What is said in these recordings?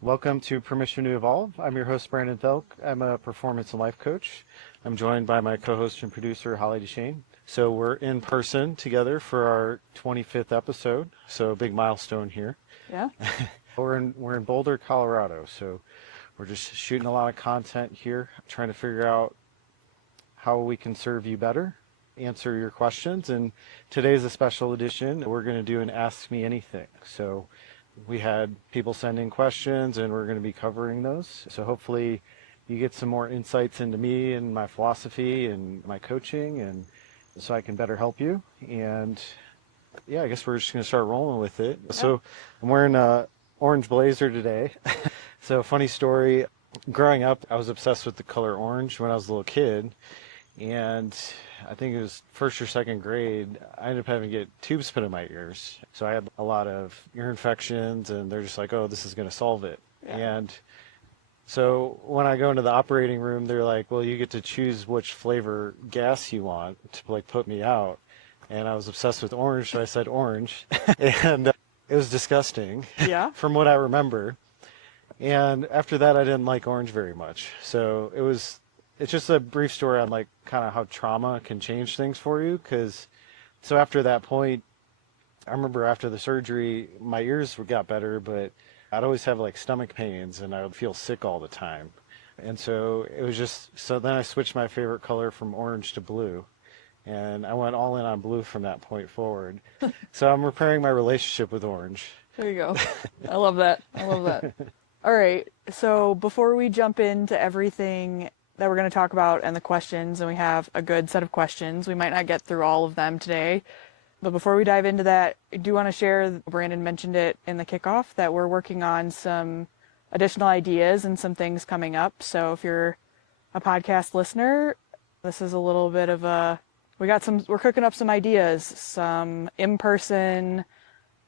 Welcome to Permission to Evolve. I'm your host, Brandon Thielk. I'm a performance and life coach. I'm joined by my co-host and producer, Holly Deschenes. So we're in person together for our 25th episode. So a big milestone here. Yeah. We're in Boulder, Colorado. So we're just shooting a lot of content here, trying to figure out how we can serve you better, answer your questions. And today's a special edition. We're going to do an Ask Me Anything. So we had people send in questions and we're going to be covering those. So hopefully you get some more insights into me and my philosophy and my coaching, and so I can better help you. And yeah, I guess we're just going to start rolling with it. Yeah. So I'm wearing a orange blazer today. So funny story, growing up, I was obsessed with the color orange when I was a little kid. And I think it was first or second grade, I ended up having to get tubes put in my ears. So I had a lot of ear infections, and they're just like, oh, this is going to solve it. Yeah. And so when I go into the operating room, they're like, well, you get to choose which flavor gas you want to put me out. And I was obsessed with orange, so I said orange. And it was disgusting, Yeah. from what I remember. And after that, I didn't like orange very much. So it's just a brief story on like kind of how trauma can change things for you. So after that point, I remember after the surgery, my ears got better, but I'd always have like stomach pains and I would feel sick all the time. And so then I switched my favorite color from orange to blue. And I went all in on blue from that point forward. So I'm repairing my relationship with orange. There you go. I love that. All right. So before we jump into everything that we're going to talk about and the questions, and we have a good set of questions. We might not get through all of them today, but before we dive into that, I do want to share, Brandon mentioned it in the kickoff, that we're working on some additional ideas and some things coming up. So if you're a podcast listener, this is a little bit of we're cooking up some ideas, some in-person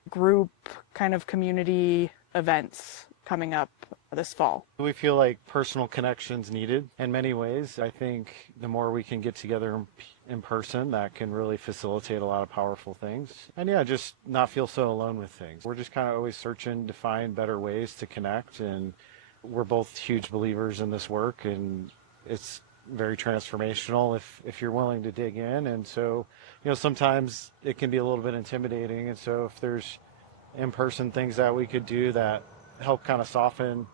group kind of community events coming up this fall. We feel like personal connections needed in many ways. I think the more we can get together in person, that can really facilitate a lot of powerful things. And yeah, just not feel so alone with things. We're just kind of always searching to find better ways to connect, and we're both huge believers in this work, and it's very transformational if you're willing to dig in. And so, sometimes it can be a little bit intimidating. And so if there's in-person things that we could do that help kind of soften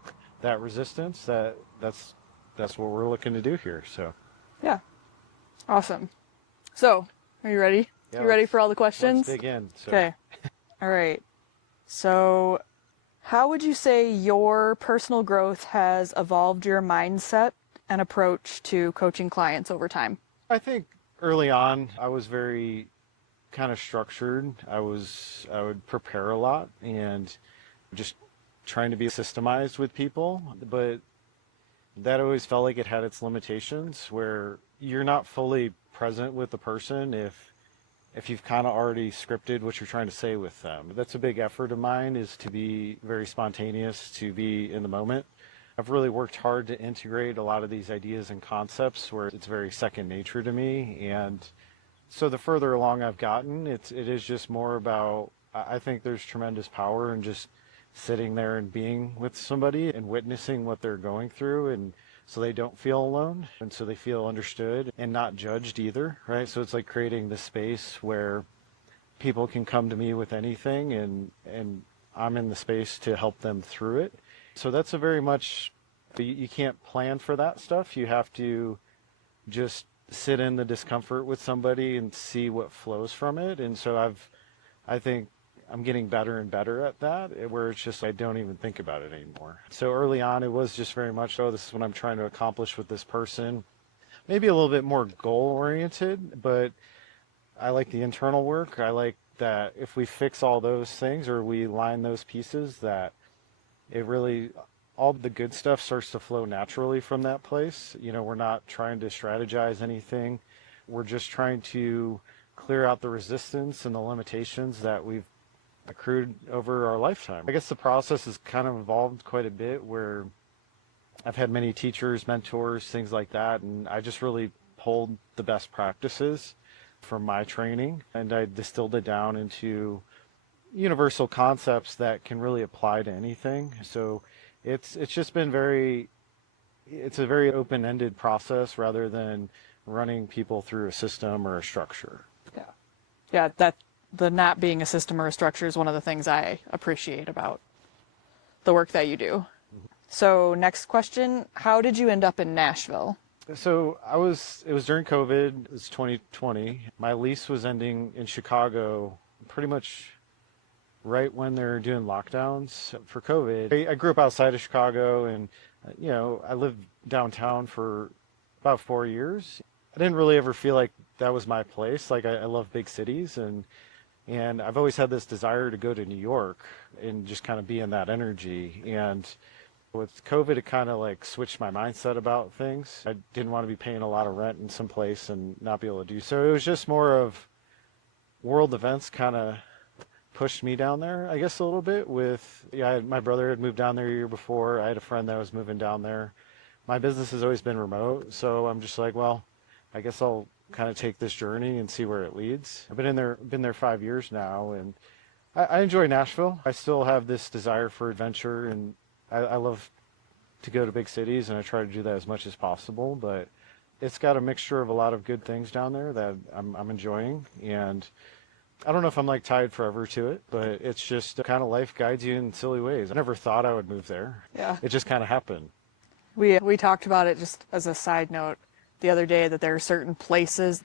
that resistance, that's what we're looking to do here. So yeah, awesome. So are you ready? Yeah, you ready for all the questions? Let's dig in. Okay. All right. So how would you say your personal growth has evolved your mindset and approach to coaching clients over time? I think early on I was very kind of structured. I would prepare a lot and just trying to be systemized with people, but that always felt like it had its limitations, where you're not fully present with the person if you've kind of already scripted what you're trying to say with them. That's a big effort of mine, is to be very spontaneous, to be in the moment. I've really worked hard to integrate a lot of these ideas and concepts where it's very second nature to me. And so the further along I've gotten, it is just more about, I think there's tremendous power in just sitting there and being with somebody and witnessing what they're going through, and so they don't feel alone, and so they feel understood and not judged either, right? So it's like creating this space where people can come to me with anything, and I'm in the space to help them through it. So that's a very much, you can't plan for that stuff. You have to just sit in the discomfort with somebody and see what flows from it. And so I think I'm getting better and better at that, where it's just I don't even think about it anymore. So early on, it was just very much, oh, this is what I'm trying to accomplish with this person. Maybe a little bit more goal-oriented, but I like the internal work. I like that if we fix all those things or we line those pieces, that it really, all the good stuff starts to flow naturally from that place. We're not trying to strategize anything. We're just trying to clear out the resistance and the limitations that we've accrued over our lifetime. I guess the process has kind of evolved quite a bit, where I've had many teachers, mentors, things like that, and I just really pulled the best practices from my training and I distilled it down into universal concepts that can really apply to anything. So It's just been it's a very open-ended process rather than running people through a system or a structure. Yeah. Yeah, that the not being a system or a structure is one of the things I appreciate about the work that you do. So next question, how did you end up in Nashville? So it was during COVID, it was 2020. My lease was ending in Chicago pretty much right when they're doing lockdowns for COVID. I grew up outside of Chicago and, I lived downtown for about 4 years. I didn't really ever feel like that was my place. Like I love big cities and I've always had this desire to go to New York and just kind of be in that energy. And with COVID, it kind of like switched my mindset about things. I didn't want to be paying a lot of rent in some place and not be able to do so. It was just more of world events kind of pushed me down there, I guess, a little bit my brother had moved down there a year before. I had a friend that was moving down there. My business has always been remote. So I'm just like, well, I guess I'll kind of take this journey and see where it leads. I've been there 5 years now, and I enjoy Nashville. I still have this desire for adventure, and I love to go to big cities, and I try to do that as much as possible. But it's got a mixture of a lot of good things down there that I'm enjoying, and I don't know if I'm like tied forever to it, but it's just kind of life guides you in silly ways. I never thought I would move there. Yeah. It just kind of happened. We talked about it just as a side note the other day that there are certain places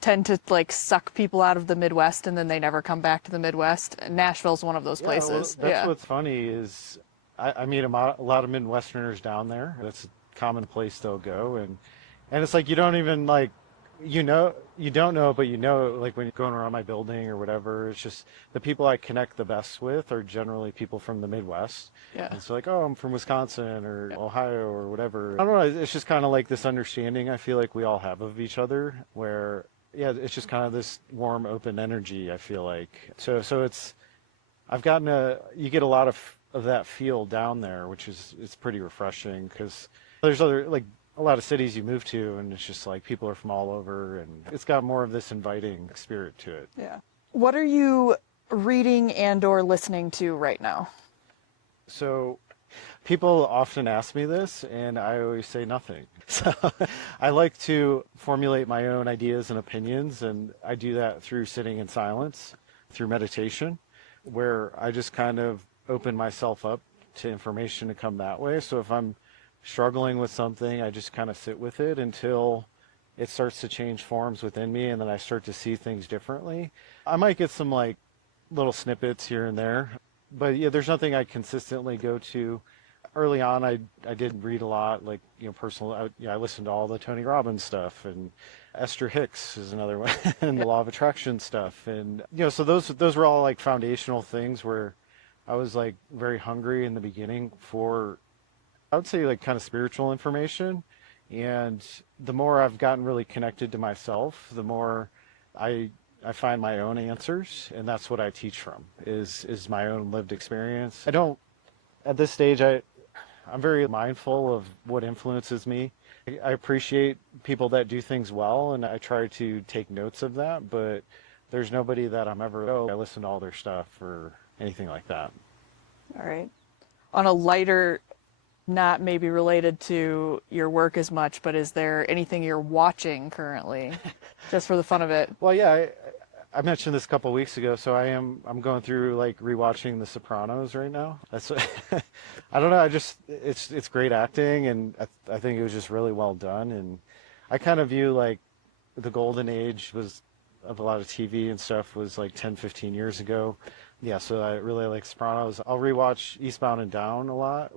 tend to like suck people out of the Midwest and then they never come back to the Midwest. And Nashville's one of those places. Well, that's what's funny is I meet a lot of Midwesterners down there. That's a common place they'll go, and it's like you don't even like you don't know, but like when you're going around my building or whatever, it's just the people I connect the best with are generally people from the Midwest. Yeah. It's like, oh, I'm from Wisconsin or Ohio or whatever. I don't know. It's just kind of like this understanding I feel like we all have of each other where, yeah, it's just kind of this warm, open energy, I feel like. So I've you get a lot of that feel down there, which it's pretty refreshing because there's like a lot of cities you move to and it's just like people are from all over and it's got more of this inviting spirit to it. Yeah. What are you reading and or listening to right now? So people often ask me this and I always say nothing. So I like to formulate my own ideas and opinions, and I do that through sitting in silence, through meditation, where I just kind of open myself up to information to come that way. So if I'm struggling with something, I just kind of sit with it until it starts to change forms within me, and then I start to see things differently. I might get some like little snippets here and there, but yeah, there's nothing I consistently go to. Early on, I did read a lot, like personal. I listened to all the Tony Robbins stuff, and Esther Hicks is another one, and the Law of Attraction stuff, and so those were all like foundational things where I was like very hungry in the beginning for, I would say, like kind of spiritual information. And the more I've gotten really connected to myself, the more I find my own answers, and that's what I teach from is my own lived experience. At this stage, I'm very mindful of what influences me. I appreciate people that do things well, and I try to take notes of that, but there's nobody that I listen to all their stuff or anything like that. All right. On a lighter, not maybe related to your work as much, but is there anything you're watching currently, just for the fun of it? Well, yeah, I mentioned this a couple of weeks ago, so I'm going through like rewatching The Sopranos right now. That's I don't know. It's great acting, and I think it was just really well done. And I kind of view like the golden age of a lot of TV and stuff was like 10, 15 years ago. Yeah, so I really like Sopranos. I'll rewatch Eastbound and Down a lot,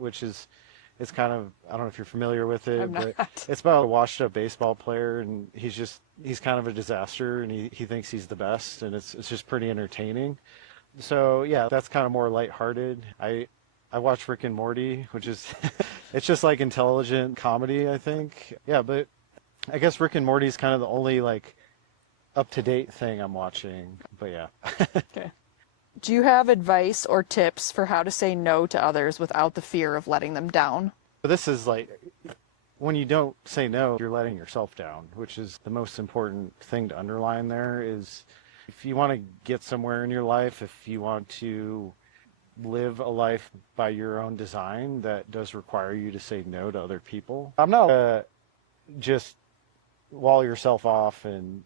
it's kind of, I don't know if you're familiar with it, I'm not. but it's about a washed up baseball player, and he's kind of a disaster, and he thinks he's the best, and it's just pretty entertaining. So yeah, that's kind of more lighthearted. I watch Rick and Morty, which is it's just like intelligent comedy, I think. Yeah, but I guess Rick and Morty is kind of the only like up to date thing I'm watching. But yeah. Okay. Do you have advice or tips for how to say no to others without the fear of letting them down? This is like, when you don't say no, you're letting yourself down, which is the most important thing to underline there is if you want to get somewhere in your life, if you want to live a life by your own design that does require you to say no to other people. I'm not just wall yourself off and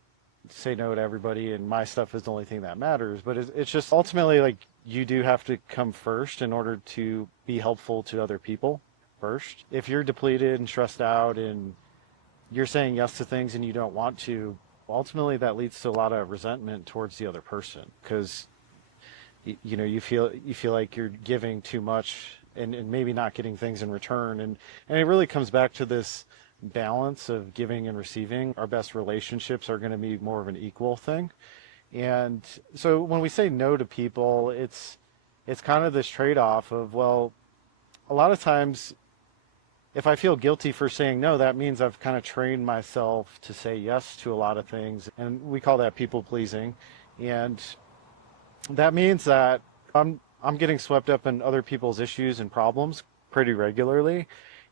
say no to everybody and my stuff is the only thing that matters, but it's just ultimately like you do have to come first in order to be helpful to other people first. If you're depleted and stressed out and you're saying yes to things and you don't want to, ultimately that leads to a lot of resentment towards the other person, because you know you feel like you're giving too much and maybe not getting things in return, and it really comes back to this balance of giving and receiving. Our best relationships are going to be more of an equal thing. And so when we say no to people, it's kind of this trade-off of, well, a lot of times if I feel guilty for saying no, that means I've kind of trained myself to say yes to a lot of things, and we call that people pleasing. And that means that I'm getting swept up in other people's issues and problems pretty regularly,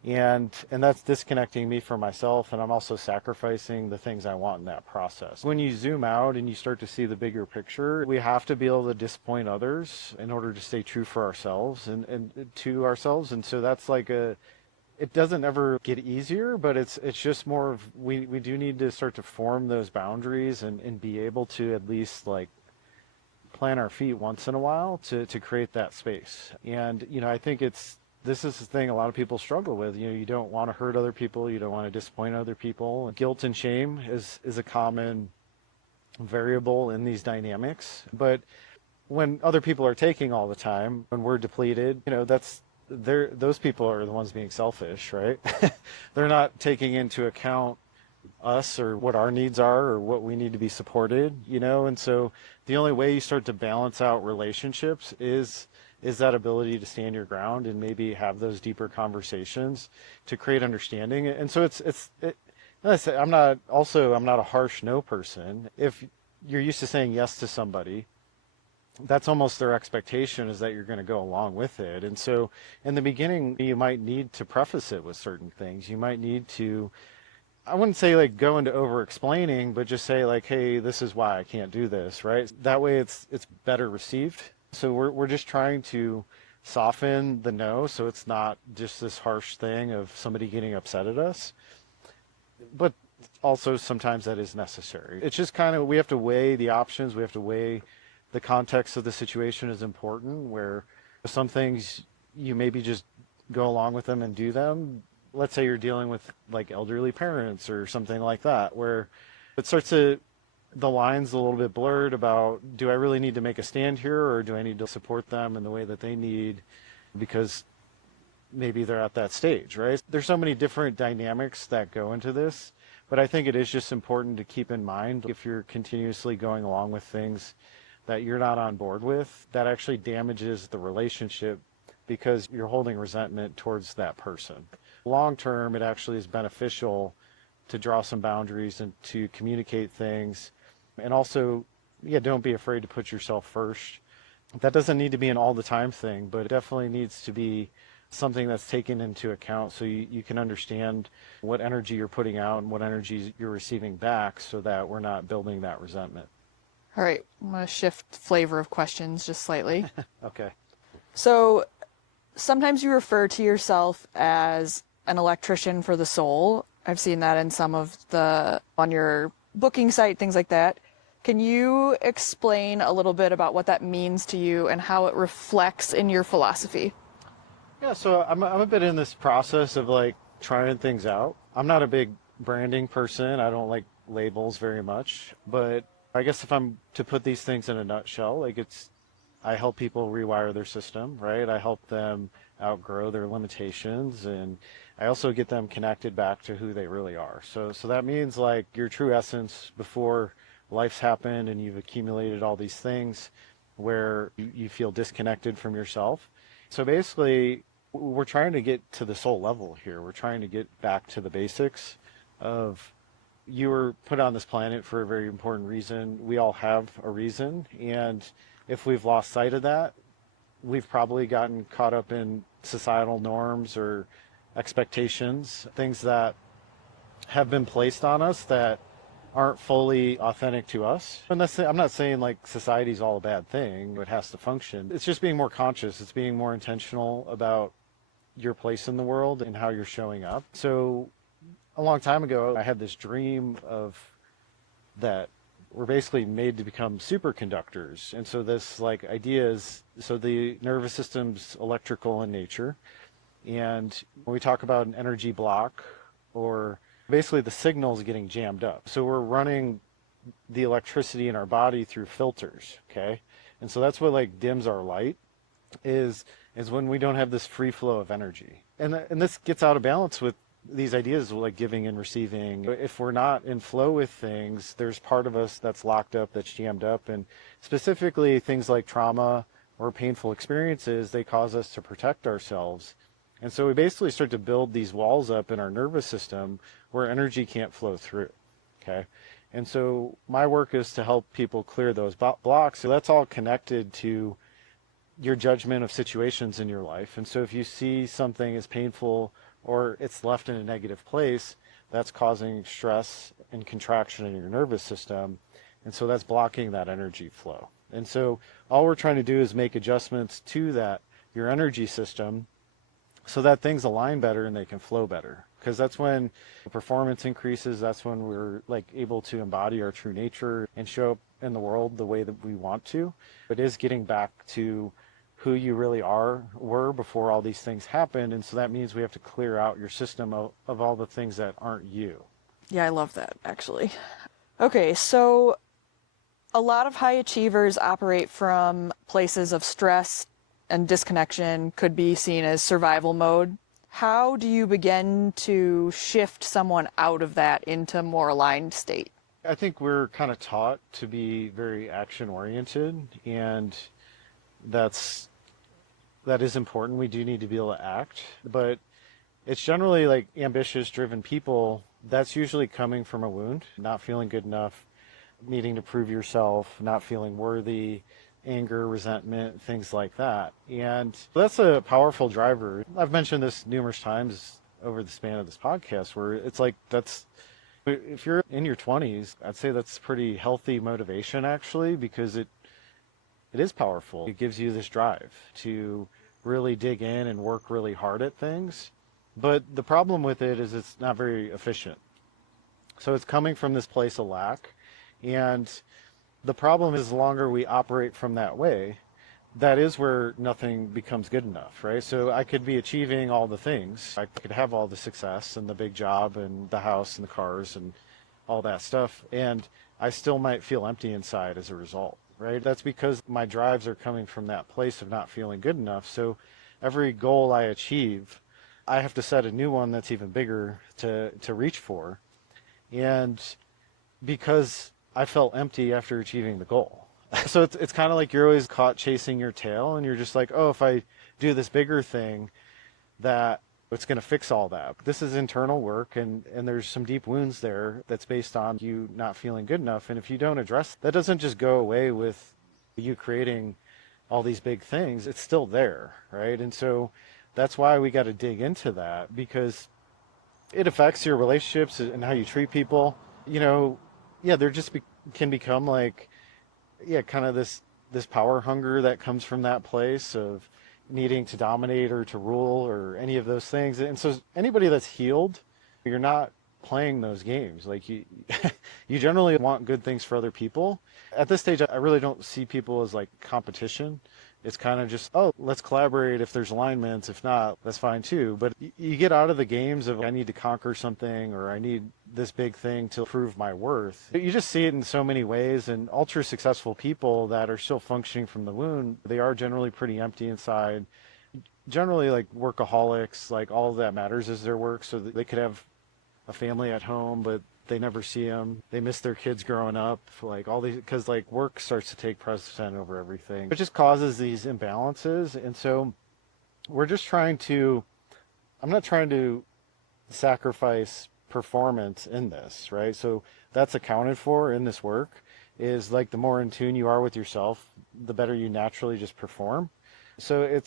and that's disconnecting me from myself, and I'm also sacrificing the things I want in that process. When you zoom out and you start to see the bigger picture, we have to be able to disappoint others in order to stay true for ourselves and to ourselves. And so that's like it doesn't ever get easier, but it's just more of we do need to start to form those boundaries and be able to at least like plant our feet once in a while to create that space. And I think this is the thing a lot of people struggle with. You don't want to hurt other people, you don't want to disappoint other people. Guilt and shame is a common variable in these dynamics. But when other people are taking all the time, when we're depleted, those people are the ones being selfish, right? They're not taking into account us or what our needs are or what we need to be supported, and so the only way you start to balance out relationships is that ability to stand your ground and maybe have those deeper conversations to create understanding. And so I'm not a harsh no person. If you're used to saying yes to somebody, that's almost their expectation, is that you're going to go along with it. And so in the beginning, you might need to preface it with certain things. You might need to, I wouldn't say like go into over explaining, but just say like, hey, this is why I can't do this, right? That way it's better received. So we're just trying to soften the no, so it's not just this harsh thing of somebody getting upset at us. But also sometimes that is necessary. It's just kind of, we have to weigh the options. We have to weigh the context of the situation is important, where some things you maybe just go along with them and do them. Let's say you're dealing with like elderly parents or something like that, where it starts to, the line's a little bit blurred about, do I really need to make a stand here, or do I need to support them in the way that they need because maybe they're at that stage, right? There's so many different dynamics that go into this, but I think it is just important to keep in mind, if you're continuously going along with things that you're not on board with, that actually damages the relationship because you're holding resentment towards that person. Long term, it actually is beneficial to draw some boundaries and to communicate things. And also, don't be afraid to put yourself first. That doesn't need to be an all the time thing, but it definitely needs to be something that's taken into account, so you can understand what energy you're putting out and what energy you're receiving back, so that we're not building that resentment. All right, I'm going to shift flavor of questions just slightly. Okay. So sometimes you refer to yourself as an electrician for the soul. I've seen that in some of on your booking site, things like that. Can you explain a little bit about what that means to you and how it reflects in your philosophy? Yeah, so I'm a bit in this process of like trying things out. I'm not a big branding person. I don't like labels very much, but I guess if I'm to put these things in a nutshell, like I help people rewire their system, right? I help them outgrow their limitations, and I also get them connected back to who they really are. So that means like your true essence before life's happened and you've accumulated all these things where you feel disconnected from yourself. So basically, we're trying to get to the soul level here. We're trying to get back to the basics of, you were put on this planet for a very important reason. We all have a reason. And if we've lost sight of that, we've probably gotten caught up in societal norms or expectations, things that have been placed on us that aren't fully authentic to us. And I'm not saying like society's all a bad thing. It has to function. It's just being more conscious. It's being more intentional about your place in the world and how you're showing up. So a long time ago, I had this dream of that we're basically made to become superconductors. And so this like idea is, so the nervous system's electrical in nature. And when we talk about an energy block, or basically the signal's getting jammed up. So we're running the electricity in our body through filters, okay? And so that's what like dims our light is when we don't have this free flow of energy. And this gets out of balance with these ideas of like giving and receiving. If we're not in flow with things, there's part of us that's locked up, that's jammed up. And specifically things like trauma or painful experiences, they cause us to protect ourselves. And so we basically start to build these walls up in our nervous system where energy can't flow through, okay? And so my work is to help people clear those blocks. So that's all connected to your judgment of situations in your life. And so if you see something as painful or it's left in a negative place, that's causing stress and contraction in your nervous system. And so that's blocking that energy flow. And so all we're trying to do is make adjustments to that, your energy system, so that things align better and they can flow better. Because that's when performance increases, that's when we're like able to embody our true nature and show up in the world the way that we want to. It is getting back to who you really were before all these things happened. And so that means we have to clear out your system of all the things that aren't you. Yeah, I love that, actually. Okay, so a lot of high achievers operate from places of stress and disconnection, could be seen as survival mode. How do you begin to shift someone out of that into a more aligned state? I think we're kind of taught to be very action oriented, and that is important. We do need to be able to act, but it's generally like ambitious, driven people. That's usually coming from a wound, not feeling good enough, needing to prove yourself, not feeling worthy, anger, resentment, things like that. And that's a powerful driver. I've mentioned this numerous times over the span of this podcast, where it's like if you're in your 20s, I'd say that's pretty healthy motivation, actually, because it is powerful. It gives you this drive to really dig in and work really hard at things. But the problem with it is it's not very efficient. So it's coming from this place of lack. And the problem is the longer we operate from that way, that is where nothing becomes good enough, right? So I could be achieving all the things. I could have all the success and the big job and the house and the cars and all that stuff. And I still might feel empty inside as a result, right? That's because my drives are coming from that place of not feeling good enough. So every goal I achieve, I have to set a new one that's even bigger to reach for. And because I felt empty after achieving the goal. So it's kind of like you're always caught chasing your tail, and you're just like, oh, if I do this bigger thing, that it's going to fix all that. This is internal work, and there's some deep wounds there that's based on you not feeling good enough. And if you don't address that, doesn't just go away with you creating all these big things. It's still there, right? And so that's why we got to dig into that, because it affects your relationships and how you treat people. You know, yeah, there just can become like, yeah, kind of this power hunger that comes from that place of needing to dominate or to rule or any of those things. And so anybody that's healed, you're not playing those games. Like you generally want good things for other people. At this stage, I really don't see people as like competition. It's kind of just, oh, let's collaborate if there's alignments. If not, that's fine too. But you get out of the games of I need to conquer something or I need this big thing to prove my worth. You just see it in so many ways. And ultra successful people that are still functioning from the wound, they are generally pretty empty inside. Generally like workaholics, like all that matters is their work. So that they could have a family at home, but they never see them. They miss their kids growing up, like all these, because like work starts to take precedent over everything. It just causes these imbalances. And so we're just I'm not trying to sacrifice performance in this, right? So that's accounted for in this work, is like the more in tune you are with yourself, the better you naturally just perform. So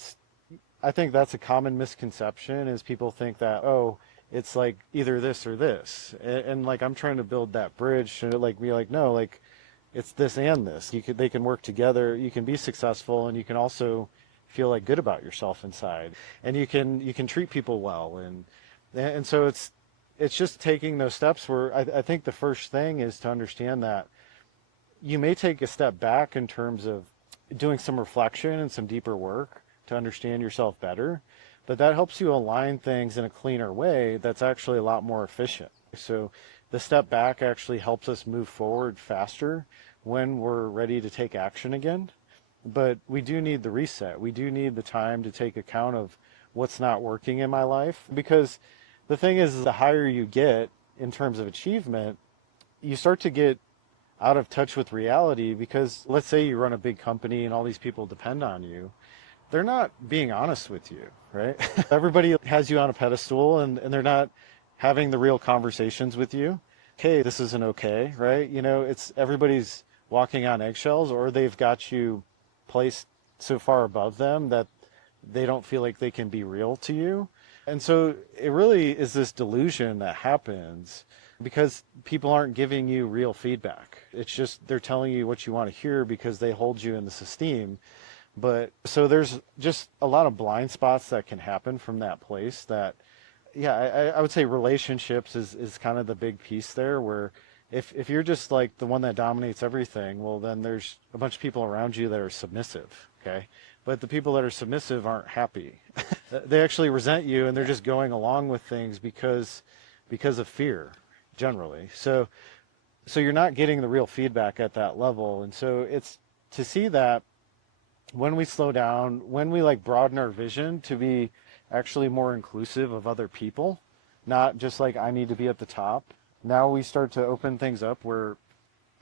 I think that's a common misconception, is people think that, oh, it's like either this or this. And like, I'm trying to build that bridge to like be like, no, like it's this and this. They can work together. You can be successful, and you can also feel like good about yourself inside, and you can treat people well. And so it's just taking those steps where I think the first thing is to understand that you may take a step back in terms of doing some reflection and some deeper work to understand yourself better, but that helps you align things in a cleaner way that's actually a lot more efficient. So the step back actually helps us move forward faster when we're ready to take action again. But we do need the reset. We do need the time to take account of what's not working in my life, because the thing is the higher you get in terms of achievement, you start to get out of touch with reality, because let's say you run a big company and all these people depend on you. They're not being honest with you, right? Everybody has you on a pedestal, and they're not having the real conversations with you. Okay, this isn't okay, right? You know, it's everybody's walking on eggshells, or they've got you placed so far above them that they don't feel like they can be real to you. And so it really is this delusion that happens because people aren't giving you real feedback. It's just they're telling you what you want to hear because they hold you in this esteem. But so there's just a lot of blind spots that can happen from that place that, yeah, I would say relationships is kind of the big piece there, where if you're just like the one that dominates everything, well, then there's a bunch of people around you that are submissive, okay? But the people that are submissive aren't happy. They actually resent you, and they're just going along with things because of fear, generally. So you're not getting the real feedback at that level. And so it's to see that when we slow down, when we like broaden our vision to be actually more inclusive of other people, not just like I need to be at the top. Now we start to open things up where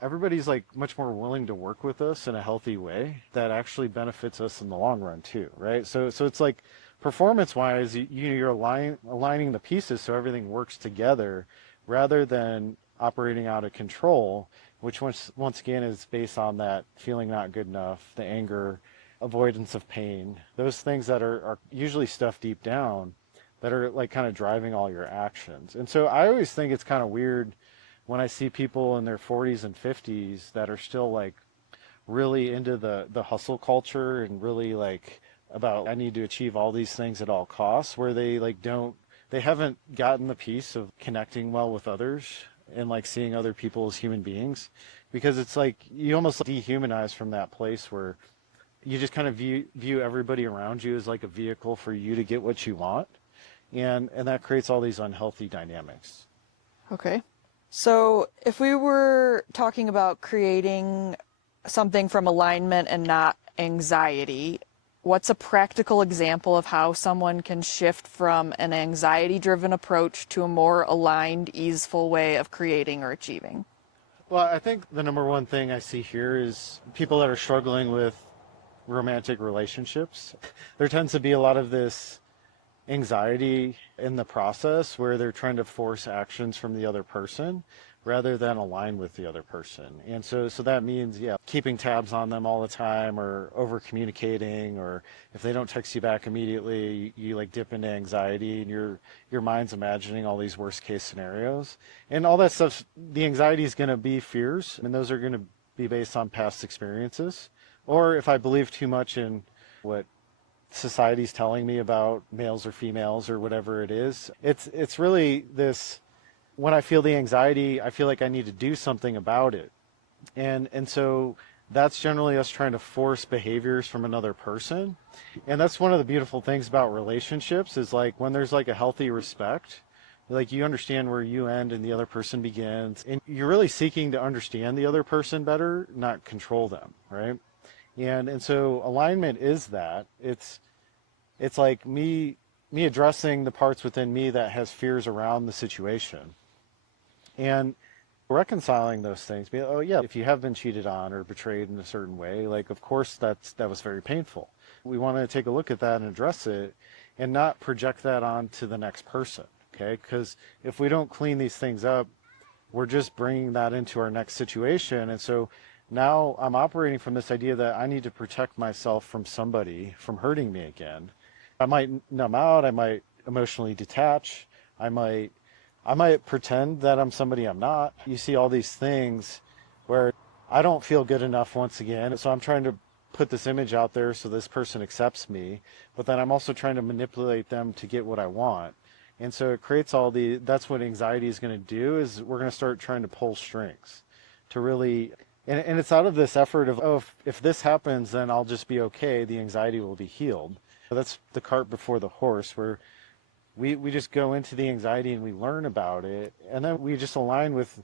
everybody's like much more willing to work with us in a healthy way that actually benefits us in the long run too, right? So it's like performance wise, you're aligning the pieces so everything works together rather than operating out of control, which once again is based on that feeling not good enough, the anger, avoidance of pain, those things that are usually stuff deep down that are like kind of driving all your actions. And so I always think it's kind of weird when I see people in their 40s and 50s that are still like really into the hustle culture and really like about I need to achieve all these things at all costs, where they like they haven't gotten the piece of connecting well with others and like seeing other people as human beings, because it's like you almost dehumanize from that place where you just kind of view everybody around you as like a vehicle for you to get what you want. And that creates all these unhealthy dynamics. Okay. So if we were talking about creating something from alignment and not anxiety, what's a practical example of how someone can shift from an anxiety-driven approach to a more aligned, easeful way of creating or achieving? Well, I think the number one thing I see here is people that are struggling with romantic relationships. There tends to be a lot of this anxiety in the process where they're trying to force actions from the other person rather than align with the other person. And so that means, yeah, keeping tabs on them all the time, or over communicating, or if they don't text you back immediately, you like dip into anxiety and your mind's imagining all these worst case scenarios. And all that stuff, the anxiety is going to be fears, and those are going to be based on past experiences. Or if I believe too much in what society's telling me about males or females or whatever it is, it's really this, when I feel the anxiety, I feel like I need to do something about it. And so that's generally us trying to force behaviors from another person. And that's one of the beautiful things about relationships is like when there's like a healthy respect, like you understand where you end and the other person begins, and you're really seeking to understand the other person better, not control them, right? And so alignment is that. It's like me addressing the parts within me that has fears around the situation and reconciling those things. Oh yeah, if you have been cheated on or betrayed in a certain way, like of course that was very painful. We want to take a look at that and address it and not project that onto the next person, okay? Because if we don't clean these things up, we're just bringing that into our next situation. And so now I'm operating from this idea that I need to protect myself from somebody from hurting me again. I might numb out, I might emotionally detach, I might pretend that I'm somebody I'm not. You see all these things where I don't feel good enough once again. So I'm trying to put this image out there so this person accepts me, but then I'm also trying to manipulate them to get what I want. And so it creates that's what anxiety is going to do, is we're going to start trying to pull strings to really, and it's out of this effort of, oh, if this happens, then I'll just be okay. The anxiety will be healed. That's the cart before the horse, where we just go into the anxiety and we learn about it. And then we just align with,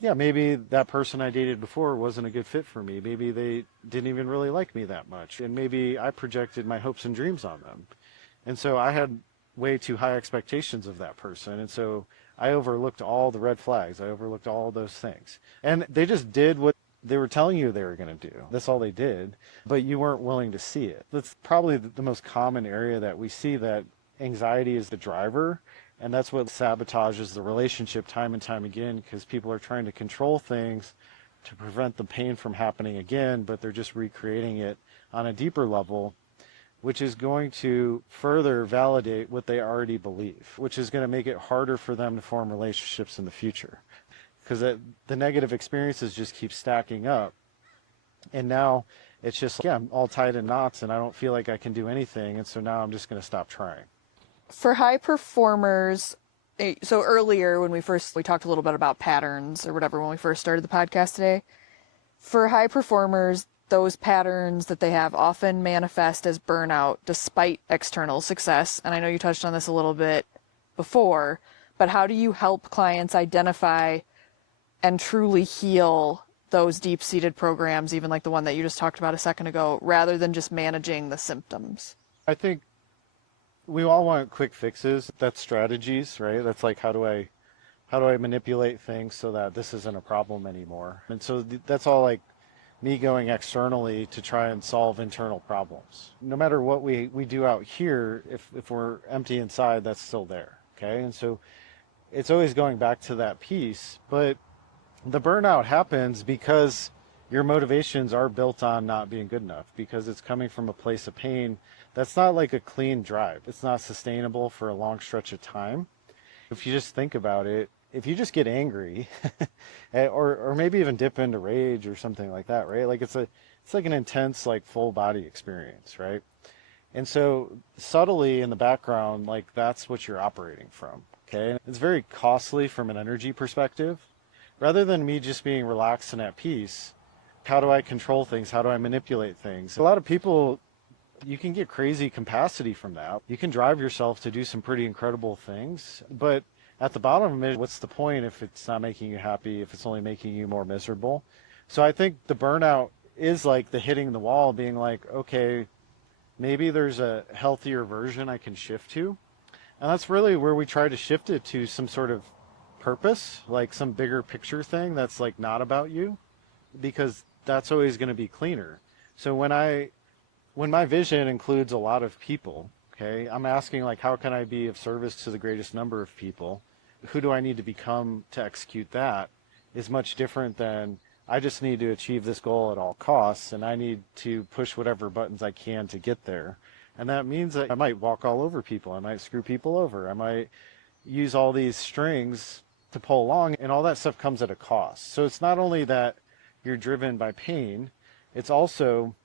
yeah, maybe that person I dated before wasn't a good fit for me. Maybe they didn't even really like me that much. And maybe I projected my hopes and dreams on them. And so I had way too high expectations of that person. And so I overlooked all the red flags. I overlooked all those things. And they just did what they were telling you they were going to do. That's all they did. But you weren't willing to see it. That's probably the most common area that we see, that anxiety is the driver. And that's what sabotages the relationship time and time again, because people are trying to control things to prevent the pain from happening again, but they're just recreating it on a deeper level, which is going to further validate what they already believe, which is going to make it harder for them to form relationships in the future, because the negative experiences just keep stacking up. And now it's just, yeah, I'm all tied in knots and I don't feel like I can do anything. And so now I'm just going to stop trying. For high performers, so earlier when we talked a little bit about patterns or whatever when we first started the podcast today. For high performers, those patterns that they have often manifest as burnout despite external success. And I know you touched on this a little bit before, but how do you help clients identify and truly heal those deep-seated programs, even like the one that you just talked about a second ago, rather than just managing the symptoms? I think we all want quick fixes. That's strategies, right? That's like, how do I manipulate things so that this isn't a problem anymore? And so that's all like me going externally to try and solve internal problems. No matter what we do out here, if we're empty inside, that's still there, okay? And so it's always going back to that piece. But the burnout happens because your motivations are built on not being good enough, because it's coming from a place of pain. That's not like a clean drive. It's not sustainable for a long stretch of time. If you just think about it, if you just get angry or maybe even dip into rage or something like that, right? Like it's like an intense, like full body experience, right? And so subtly in the background, like that's what you're operating from, okay? It's very costly from an energy perspective. Rather than me just being relaxed and at peace, how do I control things? How do I manipulate things? A lot of people, you can get crazy capacity from that. You can drive yourself to do some pretty incredible things, but at the bottom of it, what's the point if it's not making you happy, if it's only making you more miserable? So I think the burnout is like the hitting the wall, being like, okay, maybe there's a healthier version I can shift to. And that's really where we try to shift it to some sort of purpose, like some bigger picture thing that's like not about you, because that's always going to be cleaner. So when my vision includes a lot of people, okay, I'm asking like, how can I be of service to the greatest number of people? Who do I need to become to execute that? Is much different than I just need to achieve this goal at all costs and I need to push whatever buttons I can to get there. And that means that I might walk all over people. I might screw people over. I might use all these strings to pull along, and all that stuff comes at a cost. So it's not only that you're driven by pain, it's also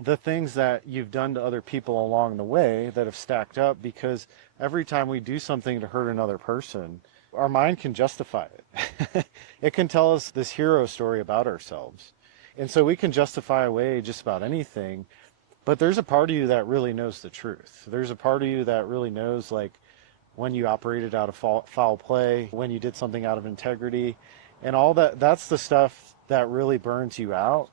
the things that you've done to other people along the way that have stacked up, because every time we do something to hurt another person, our mind can justify it. It can tell us this hero story about ourselves. And so we can justify away just about anything, but there's a part of you that really knows the truth. There's a part of you that really knows, like, when you operated out of foul play, when you did something out of integrity, and all that. That's the stuff that really burns you out.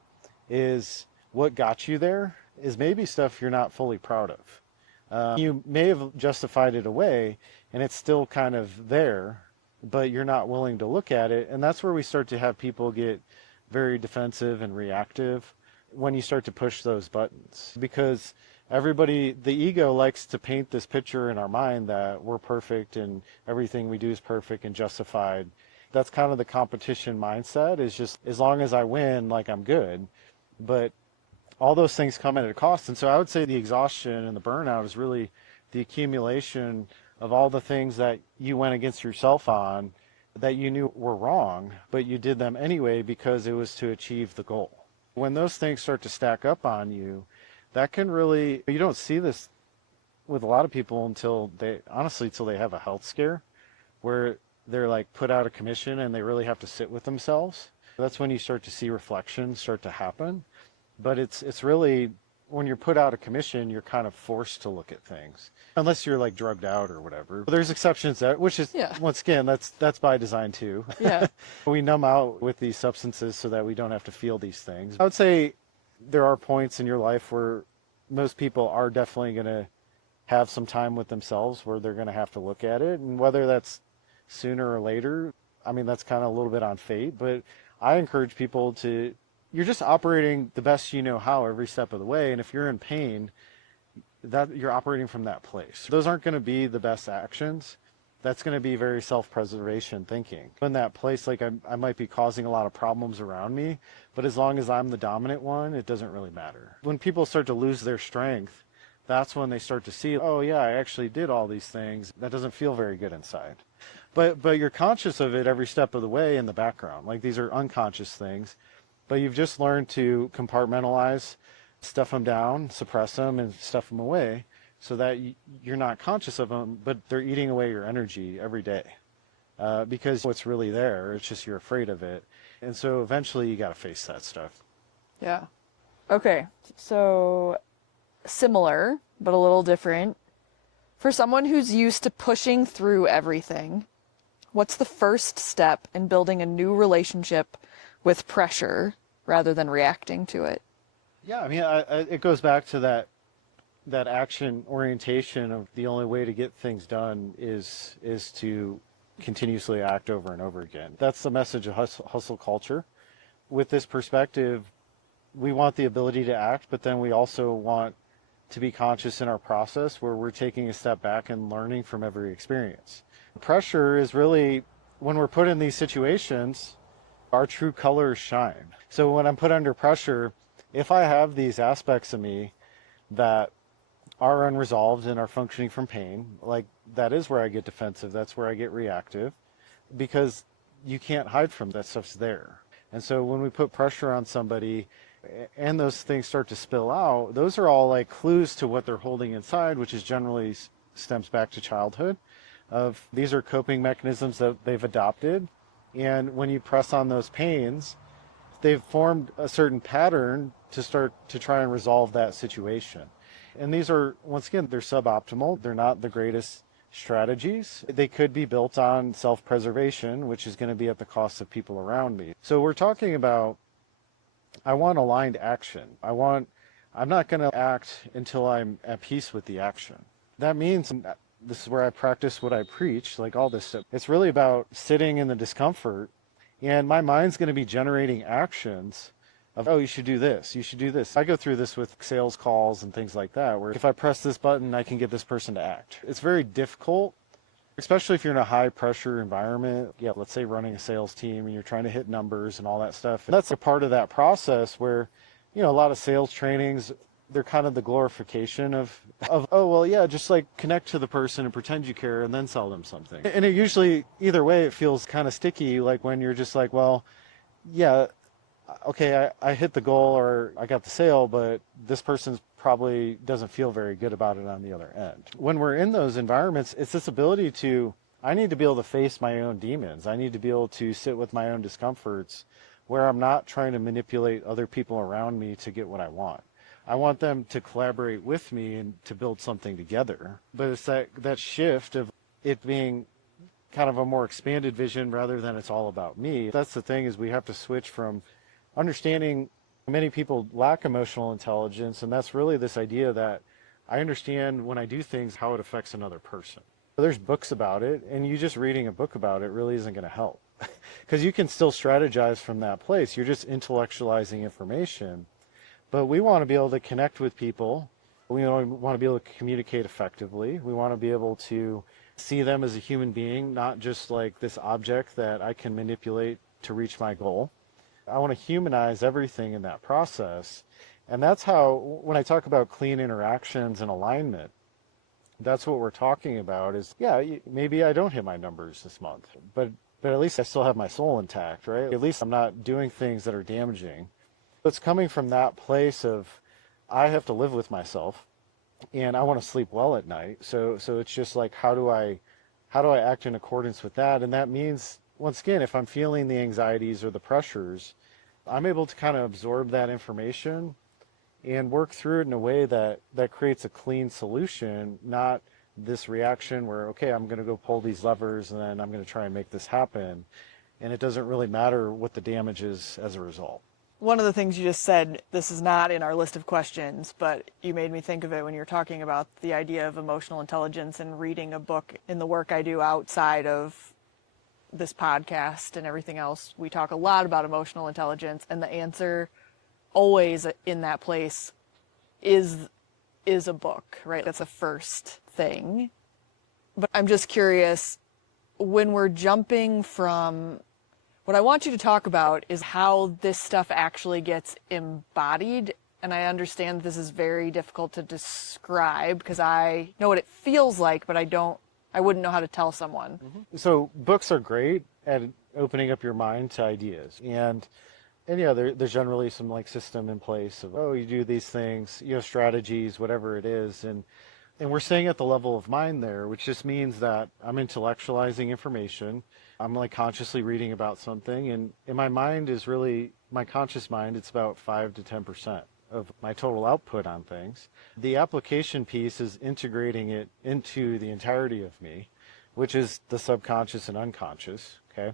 Is what got you there is maybe stuff you're not fully proud of. You may have justified it away and it's still kind of there, but you're not willing to look at it. And that's where we start to have people get very defensive and reactive, when you start to push those buttons, because the ego likes to paint this picture in our mind that we're perfect and everything we do is perfect and justified. That's kind of the competition mindset, is just, as long as I win, like, I'm good. But all those things come at a cost. And so I would say the exhaustion and the burnout is really the accumulation of all the things that you went against yourself on that you knew were wrong, but you did them anyway because it was to achieve the goal. When those things start to stack up on you, that can really, you don't see this with a lot of people until they, honestly, till they have a health scare where they're like put out of commission and they really have to sit with themselves. That's when you start to see reflection start to happen. But it's really, when you're put out of commission, you're kind of forced to look at things, unless you're like drugged out or whatever. There's exceptions that, which is, once again, that's by design too. Yeah. We numb out with these substances so that we don't have to feel these things. I would say there are points in your life where most people are definitely going to have some time with themselves where they're going to have to look at it. And whether that's sooner or later, I mean, that's kind of a little bit on fate. But I encourage people to, you're just operating the best you know how every step of the way. And if you're in pain, that you're operating from that place. Those aren't going to be the best actions. That's going to be very self-preservation thinking. In that place, like I might be causing a lot of problems around me, but as long as I'm the dominant one, it doesn't really matter. When people start to lose their strength, that's when they start to see, oh yeah, I actually did all these things. That doesn't feel very good inside. But you're conscious of it every step of the way in the background. Like these are unconscious things, but you've just learned to compartmentalize, stuff them down, suppress them, and stuff them away so that you're not conscious of them, but they're eating away your energy every day because what's really there, it's just you're afraid of it. And so eventually you got to face that stuff. Yeah. Okay. So similar, but a little different. For someone who's used to pushing through everything, what's the first step in building a new relationship with pressure rather than reacting to it? Yeah, I mean, it goes back to that action orientation of the only way to get things done is to continuously act over and over again. That's the message of hustle culture. With this perspective, we want the ability to act, but then we also want to be conscious in our process where we're taking a step back and learning from every experience. Pressure is really, when we're put in these situations, our true colors shine. So when I'm put under pressure, if I have these aspects of me that are unresolved and are functioning from pain, like that is where I get defensive, that's where I get reactive, because you can't hide from that stuff's there. And so when we put pressure on somebody and those things start to spill out, those are all like clues to what they're holding inside, which is generally stems back to childhood. Of these are coping mechanisms that they've adopted. And when you press on those pains, they've formed a certain pattern to start to try and resolve that situation. And these are, once again, they're suboptimal. They're not the greatest strategies. They could be built on self-preservation, which is going to be at the cost of people around me. So we're talking about, I want aligned action. I'm not going to act until I'm at peace with the action. That means, this is where I practice what I preach, like all this stuff. It's really about sitting in the discomfort, and my mind's going to be generating actions of, oh, you should do this, you should do this. I go through this with sales calls and things like that, where if I press this button, I can get this person to act. It's very difficult, especially if you're in a high pressure environment. Yeah, let's say running a sales team and you're trying to hit numbers and all that stuff. And that's a part of that process where, you know, a lot of sales trainings, they're kind of the glorification of, oh, well, yeah, just like connect to the person and pretend you care and then sell them something. And it usually, either way, it feels kind of sticky, like when you're just like, well, yeah, okay, I hit the goal or I got the sale, but this person's probably doesn't feel very good about it on the other end. When we're in those environments, it's this ability to, I need to be able to face my own demons. I need to be able to sit with my own discomforts where I'm not trying to manipulate other people around me to get what I want. I want them to collaborate with me and to build something together. But it's that shift of it being kind of a more expanded vision rather than it's all about me. That's the thing, is we have to switch from understanding. Many people lack emotional intelligence, and that's really this idea that I understand when I do things how it affects another person. There's books about it, and you just reading a book about it really isn't going to help because you can still strategize from that place. You're just intellectualizing information. But we want to be able to connect with people. We want to be able to communicate effectively. We want to be able to see them as a human being, not just like this object that I can manipulate to reach my goal. I want to humanize everything in that process. And that's how, when I talk about clean interactions and alignment, That's what we're talking about is, yeah, maybe I don't hit my numbers this month, but at least I still have my soul intact, right? At least I'm not doing things that are damaging. It's coming from that place of, I have to live with myself and I want to sleep well at night. So it's just like, how do I act in accordance with that? And that means, once again, if I'm feeling the anxieties or the pressures, I'm able to kind of absorb that information and work through it in a way that creates a clean solution, not this reaction where, okay, I'm going to go pull these levers and then I'm going to try and make this happen. And it doesn't really matter what the damage is as a result. One of the things you just said, this is not in our list of questions, but you made me think of it when you were talking about the idea of emotional intelligence and reading a book. In the work I do outside of this podcast and everything else, we talk a lot about emotional intelligence, and the answer always in that place is a book, right? That's the first thing. But I'm just curious, when we're jumping from, what I want you to talk about is how this stuff actually gets embodied. And I understand this is very difficult to describe because I know what it feels like, but I wouldn't know how to tell someone. So books are great at opening up your mind to ideas. And yeah, there's generally some like system in place of, oh, you do these things, strategies, whatever it is. And we're staying at the level of mind there, which just means that I'm intellectualizing information. I'm like consciously reading about something. And my mind is really, my conscious mind, it's about 5 to 10% of my total output on things. The application piece is integrating it into the entirety of me, which is the subconscious and unconscious, okay?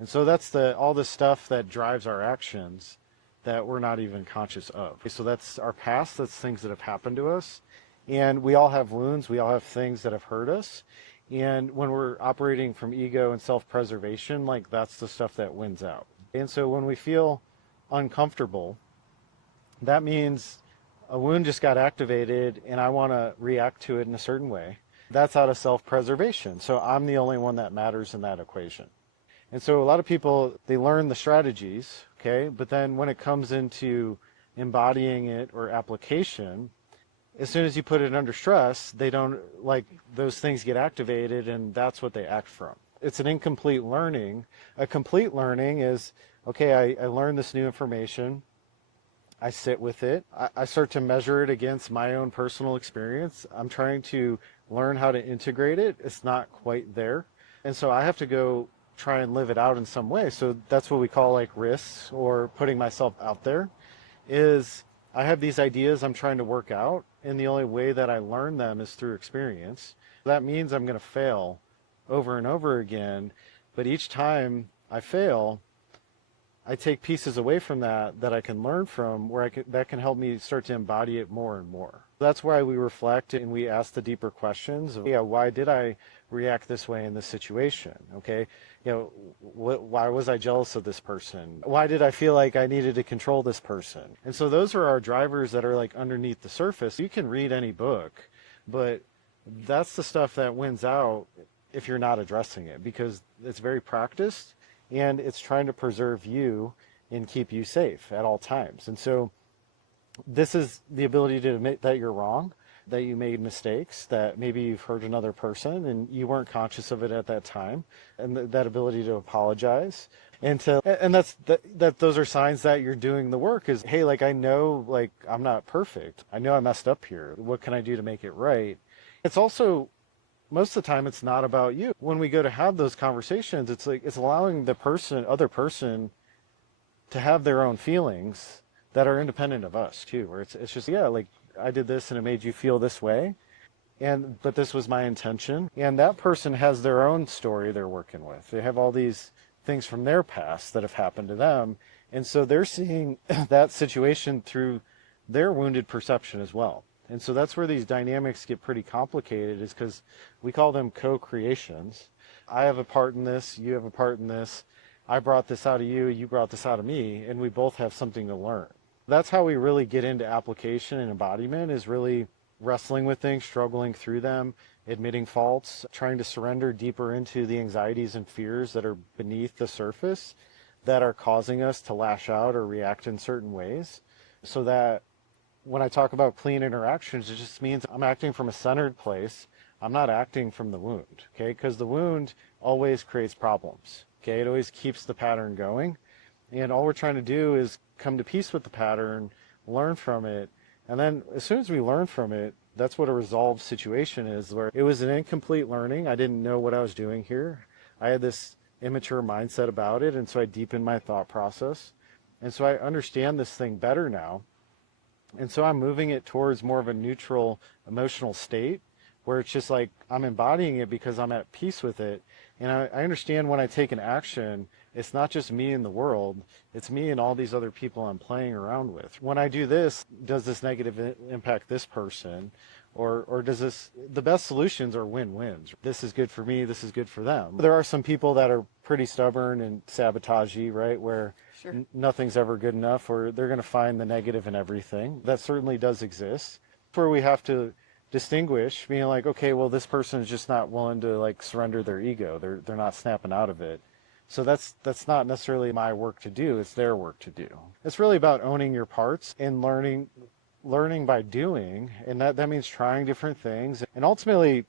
And so that's all the stuff that drives our actions that we're not even conscious of. So that's our past, that's things that have happened to us. And we all have wounds, we all have things that have hurt us. And when we're operating from ego and self-preservation, like that's the stuff that wins out. And so when we feel uncomfortable, that means a wound just got activated and I want to react to it in a certain way. That's out of self-preservation. So I'm the only one that matters in that equation. And so a lot of people, they learn the strategies, okay? But then when it comes into embodying it or application, as soon as you put it under stress, they don't, like, those things get activated and that's what they act from. It's an incomplete learning. A complete learning is, okay, I learned this new information. I sit with it. I start to measure it against my own personal experience. I'm trying to learn how to integrate it. It's not quite there. And so I have to go try and live it out in some way. So that's what we call like risks or putting myself out there, is I have these ideas I'm trying to work out, and the only way that I learn them is through experience. That means I'm going to fail over and over again, but each time I fail, I take pieces away from that I can learn from, where that can help me start to embody it more and more. That's why we reflect and we ask the deeper questions of, why did I react this way in this situation? Okay, why was I jealous of this person? Why did I feel like I needed to control this person? And so those are our drivers that are like underneath the surface. You can read any book, but that's the stuff that wins out if you're not addressing it, because it's very practiced and it's trying to preserve you and keep you safe at all times. And so this is the ability to admit that you're wrong, that you made mistakes, that maybe you've hurt another person and you weren't conscious of it at that time, and that ability to apologize. And those are signs that you're doing the work. Is, hey, like, I know, like, I'm not perfect. I know I messed up here. What can I do to make it right? It's also, most of the time, it's not about you. When we go to have those conversations, it's like, it's allowing the other person to have their own feelings that are independent of us too, where it's just, like, I did this and it made you feel this way, but this was my intention. And that person has their own story they're working with. They have all these things from their past that have happened to them, and so they're seeing that situation through their wounded perception as well. And so that's where these dynamics get pretty complicated, is because we call them co-creations. I have a part in this, you have a part in this. I brought this out of you, you brought this out of me, and we both have something to learn. That's how we really get into application and embodiment, is really wrestling with things, struggling through them, admitting faults, trying to surrender deeper into the anxieties and fears that are beneath the surface that are causing us to lash out or react in certain ways. So that when I talk about clean interactions, it just means I'm acting from a centered place. I'm not acting from the wound, okay? Because the wound always creates problems, okay? It always keeps the pattern going. And all we're trying to do is come to peace with the pattern, learn from it. And then as soon as we learn from it, that's what a resolved situation is, where it was an incomplete learning. I didn't know what I was doing here. I had this immature mindset about it. And so I deepened my thought process. And so I understand this thing better now. And so I'm moving it towards more of a neutral emotional state where it's just like I'm embodying it because I'm at peace with it. And I understand when I take an action, it's not just me in the world, it's me and all these other people I'm playing around with. When I do this, does this negative impact this person? Or does this, the best solutions are win-wins. This is good for me, this is good for them. There are some people that are pretty stubborn and sabotagey, right? Where Sure. nothing's ever good enough, or they're going to find the negative in everything. That certainly does exist. Where we have to distinguish, being like, okay, well, this person is just not willing to like surrender their ego. They're not snapping out of it. So that's not necessarily my work to do. It's their work to do. It's really about owning your parts and learning by doing, and that means trying different things. And ultimately,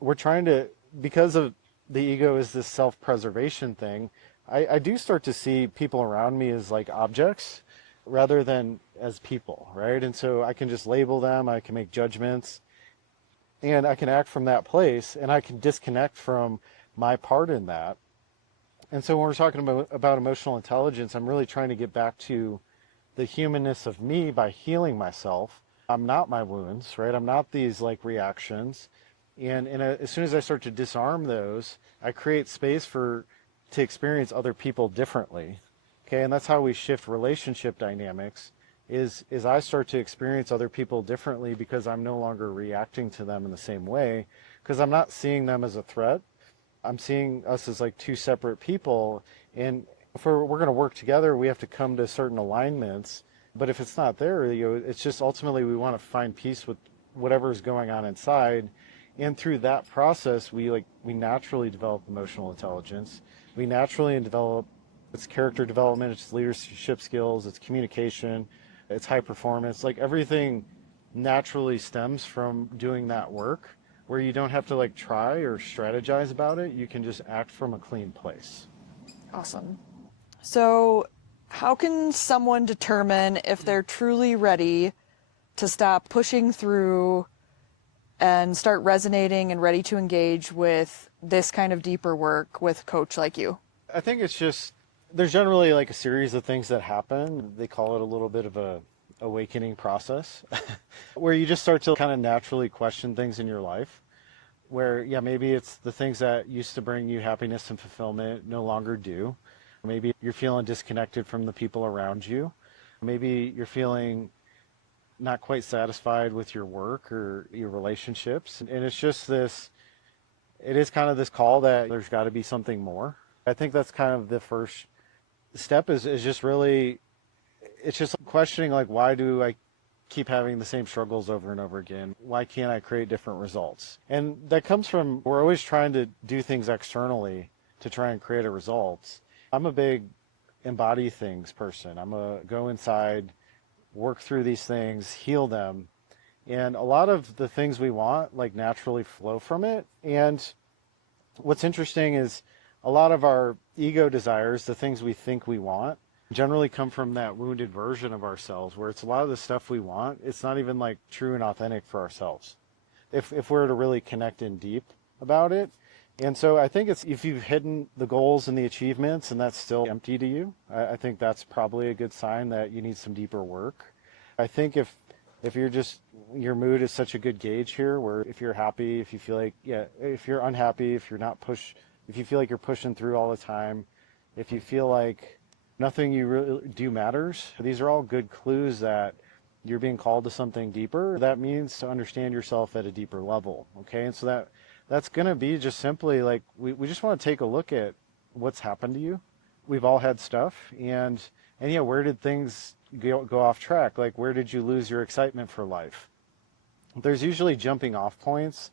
we're trying to, because of the ego is this self-preservation thing, I do start to see people around me as like objects rather than as people, right? And so I can just label them, I can make judgments, and I can act from that place, and I can disconnect from my part in that. And so when we're talking about emotional intelligence, I'm really trying to get back to the humanness of me by healing myself. I'm not my wounds, right? I'm not these like reactions. And as soon as I start to disarm those, I create space to experience other people differently. Okay, and that's how we shift relationship dynamics is I start to experience other people differently because I'm no longer reacting to them in the same way, because I'm not seeing them as a threat. I'm seeing us as like two separate people, and if we're going to work together, we have to come to certain alignments. But if it's not there, it's just ultimately we want to find peace with whatever is going on inside, and through that process, we naturally develop emotional intelligence. We naturally develop it's character development, it's leadership skills, it's communication, it's high performance. Like everything naturally stems from doing that work, where you don't have to like try or strategize about it. You can just act from a clean place. Awesome. So how can someone determine if they're truly ready to stop pushing through and start resonating and ready to engage with this kind of deeper work with a coach like you? I think it's just, there's generally like a series of things that happen. They call it a little bit of a awakening process where you just start to kind of naturally question things in your life, where, yeah, maybe it's the things that used to bring you happiness and fulfillment no longer do. Maybe you're feeling disconnected from the people around you. Maybe you're feeling not quite satisfied with your work or your relationships. And it's just this, it is kind of this call that there's got to be something more. I think that's kind of the first step is just really, it's just questioning like, why do I keep having the same struggles over and over again? Why can't I create different results? And that comes from, we're always trying to do things externally to try and create a result. I'm a big embody things person. I'm a go inside, work through these things, heal them. And a lot of the things we want like naturally flow from it. And what's interesting is a lot of our ego desires, the things we think we want, generally come from that wounded version of ourselves, where it's a lot of the stuff we want, it's not even like true and authentic for ourselves, if we're to really connect in deep about it. And so I think it's, if you've hidden the goals and the achievements and that's still empty to you, I think that's probably a good sign that you need some deeper work. I think if you're just, your mood is such a good gauge here, where if you're happy, if you feel like, yeah, if you're unhappy, if you're not if you feel like you're pushing through all the time, if you feel like nothing you really do matters, these are all good clues that you're being called to something deeper. That means to understand yourself at a deeper level, okay? And so that's going to be just simply like, we just want to take a look at what's happened to you. We've all had stuff, and yeah, where did things go off track? Like, where did you lose your excitement for life? There's usually jumping off points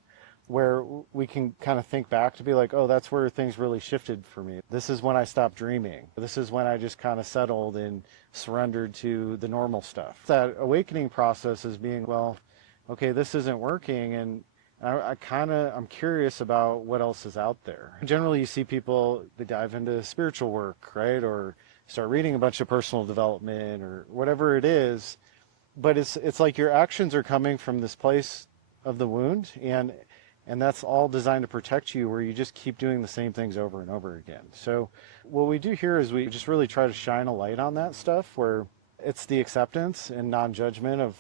where we can kind of think back to be like, oh, that's where things really shifted for me. This is when I stopped dreaming. This is when I just kind of settled and surrendered to the normal stuff. That awakening process is being, well, okay, this isn't working, and I'm curious about what else is out there. Generally, you see people, they dive into spiritual work, right? Or start reading a bunch of personal development or whatever it is. But it's like your actions are coming from this place of the wound, and that's all designed to protect you, where you just keep doing the same things over and over again. So what we do here is we just really try to shine a light on that stuff, where it's the acceptance and non-judgment of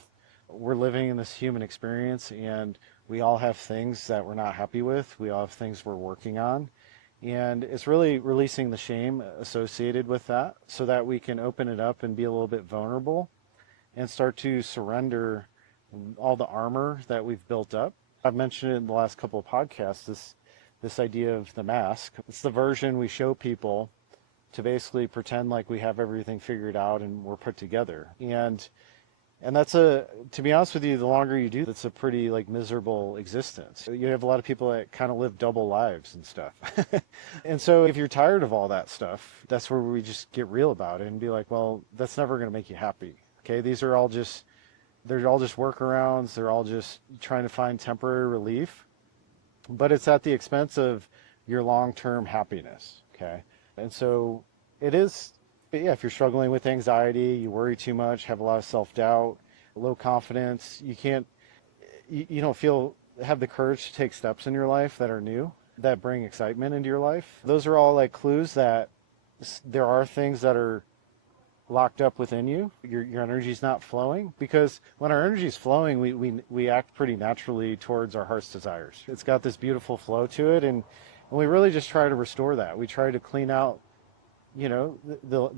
we're living in this human experience, and we all have things that we're not happy with. We all have things we're working on. And it's really releasing the shame associated with that so that we can open it up and be a little bit vulnerable and start to surrender all the armor that we've built up. I've mentioned it in the last couple of podcasts, this idea of the mask. It's the version we show people to basically pretend like we have everything figured out and we're put together. And that's to be honest with you, the longer you do, that's a pretty like miserable existence. You have a lot of people that kind of live double lives and stuff. And so if you're tired of all that stuff, that's where we just get real about it and be like, well, that's never going to make you happy. Okay, they're all just workarounds. They're all just trying to find temporary relief, but it's at the expense of your long-term happiness. Okay, and so it is. Yeah, if you're struggling with anxiety, you worry too much, have a lot of self-doubt, low confidence, you don't have the courage to take steps in your life that are new, that bring excitement into your life. Those are all like clues that there are things that are locked up within you. Your energy's not flowing, because when our energy is flowing, we act pretty naturally towards our heart's desires. It's got this beautiful flow to it, and we really just try to restore that. We try to clean out the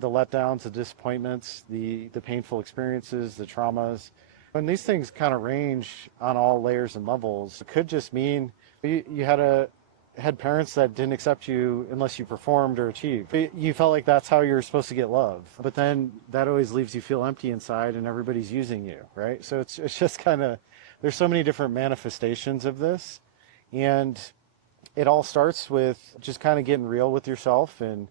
letdowns, the disappointments, the painful experiences, the traumas. And these things kind of range on all layers and levels. It could just mean you had parents that didn't accept you unless you performed or achieved. You felt like that's how you're supposed to get love. But then that always leaves you feel empty inside and everybody's using you, right? So it's just kind of, there's so many different manifestations of this. And it all starts with just kind of getting real with yourself and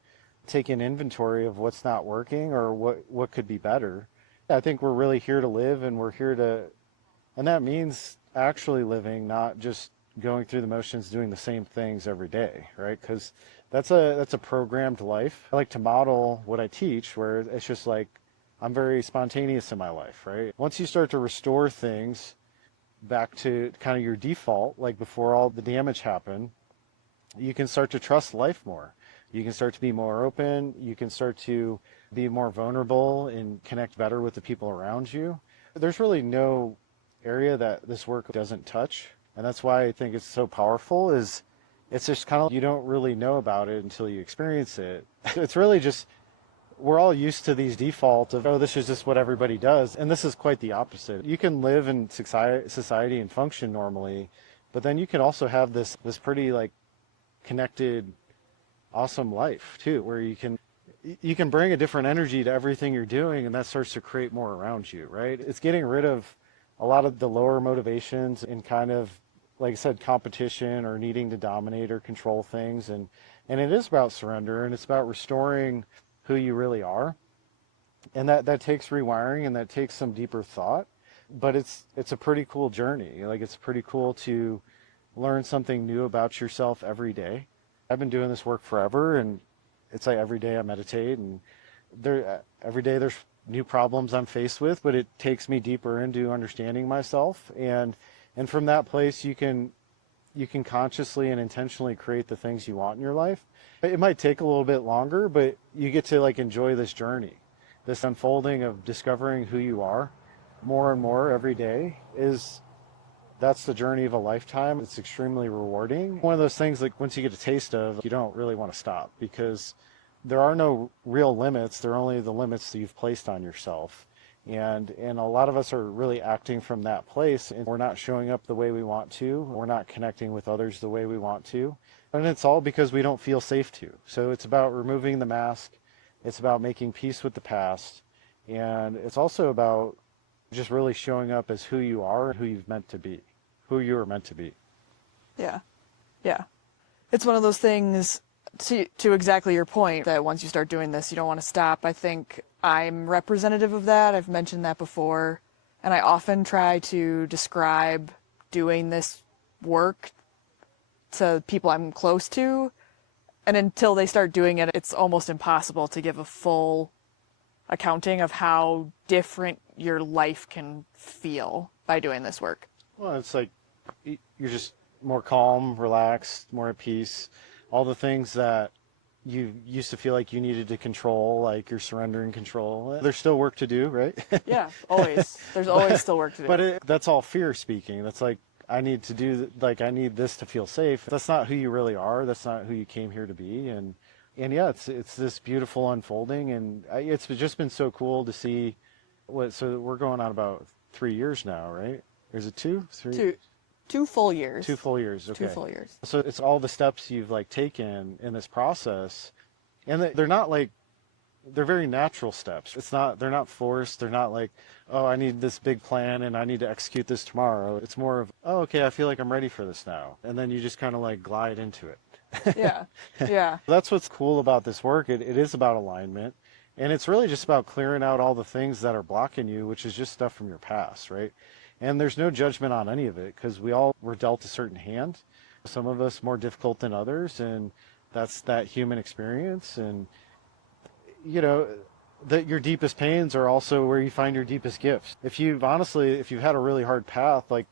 taking inventory of what's not working or what could be better. I think we're really here to live, and we're here and that means actually living, not just going through the motions, doing the same things every day, right? Because that's a programmed life. I like to model what I teach, where it's just like, I'm very spontaneous in my life, right? Once you start to restore things back to kind of your default, like before all the damage happened, you can start to trust life more. You can start to be more open. You can start to be more vulnerable and connect better with the people around you. There's really no area that this work doesn't touch. And that's why I think it's so powerful, is it's just kind of, you don't really know about it until you experience it. It's really just, we're all used to these defaults of, oh, this is just what everybody does. And this is quite the opposite. You can live in society and function normally, but then you can also have this pretty like connected, awesome life too, where you can bring a different energy to everything you're doing, and that starts to create more around you, right? It's getting rid of a lot of the lower motivations and kind of, like I said, competition or needing to dominate or control things, and it is about surrender, and it's about restoring who you really are. And that takes rewiring, and that takes some deeper thought, but it's a pretty cool journey. Like, it's pretty cool to learn something new about yourself every day. I've been doing this work forever, and it's like every day I meditate, and every day there's new problems I'm faced with, but it takes me deeper into understanding myself, and from that place you can consciously and intentionally create the things you want in your life. It might take a little bit longer, but you get to like enjoy this journey, this unfolding of discovering who you are more and more every day. That's the journey of a lifetime. It's extremely rewarding. One of those things, like, once you get a taste of, you don't really want to stop, because there are no real limits. They're only the limits that you've placed on yourself. And a lot of us are really acting from that place, and we're not showing up the way we want to. We're not connecting with others the way we want to. And it's all because we don't feel safe to. So it's about removing the mask. It's about making peace with the past. And it's also about just really showing up as who you are and who you've meant to be, who you were meant to be. Yeah. Yeah. It's one of those things, to exactly your point, that once you start doing this, you don't want to stop. I think I'm representative of that. I've mentioned that before. And I often try to describe doing this work to people I'm close to. And until they start doing it, it's almost impossible to give a full accounting of how different your life can feel by doing this work. Well, it's like you're just more calm, relaxed, more at peace. All the things that you used to feel like you needed to control, like you're surrendering control. There's still work to do, right? Yeah, always. There's always still work to do. But that's all fear speaking. That's like, I need to do, like, I need this to feel safe. That's not who you really are. That's not who you came here to be. And yeah, it's this beautiful unfolding. And it's just been so cool to see so we're going on about 3 years now, right? Or is it 2? 3? 2 full years. 2 full years. Okay. 2 full years. So it's all the steps you've like taken in this process. And they're not like, they're very natural steps. They're not forced. They're not like, oh, I need this big plan and I need to execute this tomorrow. It's more of, oh, okay, I feel like I'm ready for this now. And then you just kind of like glide into it. Yeah. Yeah. That's what's cool about this work. It is about alignment. And it's really just about clearing out all the things that are blocking you, which is just stuff from your past, right? And there's no judgment on any of it because we all were dealt a certain hand. Some of us more difficult than others. And that's that human experience. And you know, that your deepest pains are also where you find your deepest gifts. If you've had a really hard path, like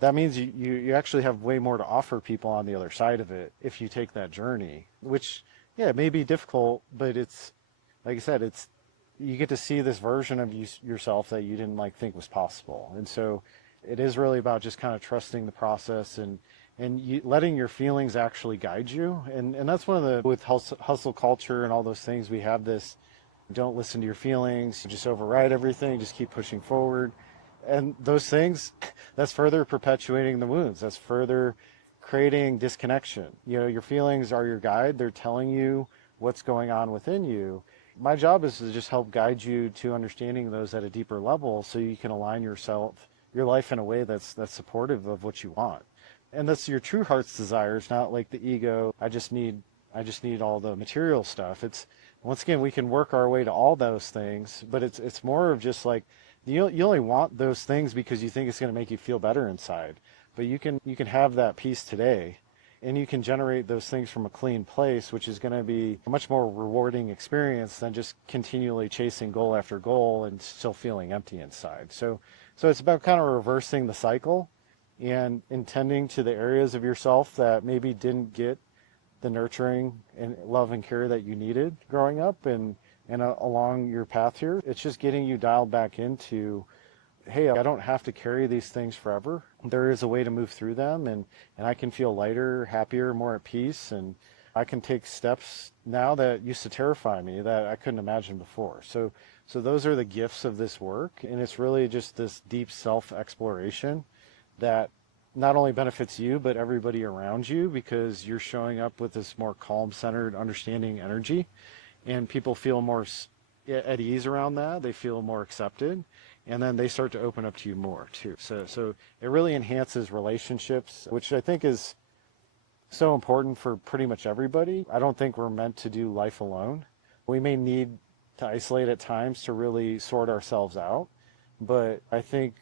that means you actually have way more to offer people on the other side of it if you take that journey, which, yeah, it may be difficult, but it's, like I said, you get to see this version of yourself that you didn't like think was possible. And so it is really about just kind of trusting the process and letting your feelings actually guide you. And that's one of the, with hustle culture and all those things, we have this, don't listen to your feelings, just override everything, just keep pushing forward. And those things, that's further perpetuating the wounds. That's further creating disconnection. You know, your feelings are your guide. They're telling you what's going on within you. My job is to just help guide you to understanding those at a deeper level so you can align your life in a way that's supportive of what you want. And that's your true heart's desires, not like the ego. I just need all the material stuff. It's, once again, we can work our way to all those things, but it's more of just like, you only want those things because you think it's going to make you feel better inside. But you can have that peace today, and you can generate those things from a clean place, which is going to be a much more rewarding experience than just continually chasing goal after goal and still feeling empty inside. So it's about kind of reversing the cycle and intending to the areas of yourself that maybe didn't get the nurturing and love and care that you needed growing up and along your path here. It's just getting you dialed back into, hey, I don't have to carry these things forever. There is a way to move through them, and I can feel lighter, happier, more at peace, and I can take steps now that used to terrify me that I couldn't imagine before. So those are the gifts of this work, and it's really just this deep self-exploration that not only benefits you, but everybody around you, because you're showing up with this more calm-centered, understanding energy, and people feel more at ease around that. They feel more accepted, and then they start to open up to you more too. So it really enhances relationships, which I think is so important for pretty much everybody. I don't think we're meant to do life alone. We may need to isolate at times to really sort ourselves out, but I think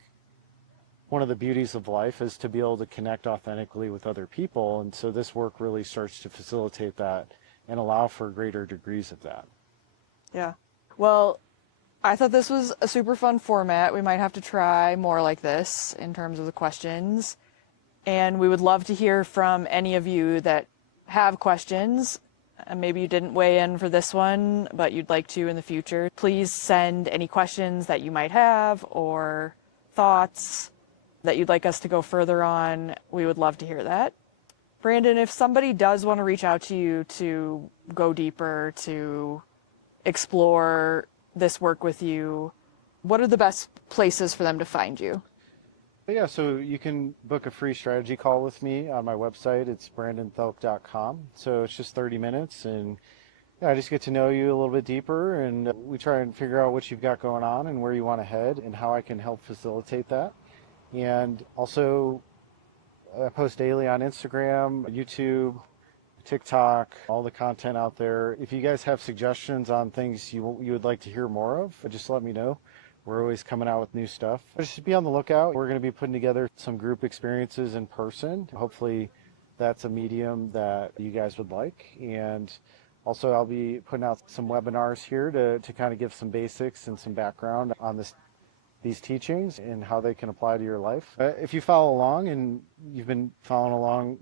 one of the beauties of life is to be able to connect authentically with other people, and so this work really starts to facilitate that and allow for greater degrees of that. Yeah. Well, I thought this was a super fun format. We might have to try more like this in terms of the questions. And we would love to hear from any of you that have questions. And maybe you didn't weigh in for this one, but you'd like to in the future. Please send any questions that you might have or thoughts that you'd like us to go further on. We would love to hear that. Brandon, if somebody does want to reach out to you to go deeper, to explore this work with you, what are the best places for them to find you? Yeah, so you can book a free strategy call with me on my website. It's brandonthielk.com. So it's just 30 minutes, and yeah, I just get to know you a little bit deeper, and we try and figure out what you've got going on and where you want to head and how I can help facilitate that. And also, I post daily on Instagram, YouTube, TikTok, all the content out there. If you guys have suggestions on things you would like to hear more of, just let me know. We're always coming out with new stuff. Just be on the lookout. We're going to be putting together some group experiences in person. Hopefully that's a medium that you guys would like. And also I'll be putting out some webinars here to kind of give some basics and some background on these teachings and how they can apply to your life. If you follow along and you've been following along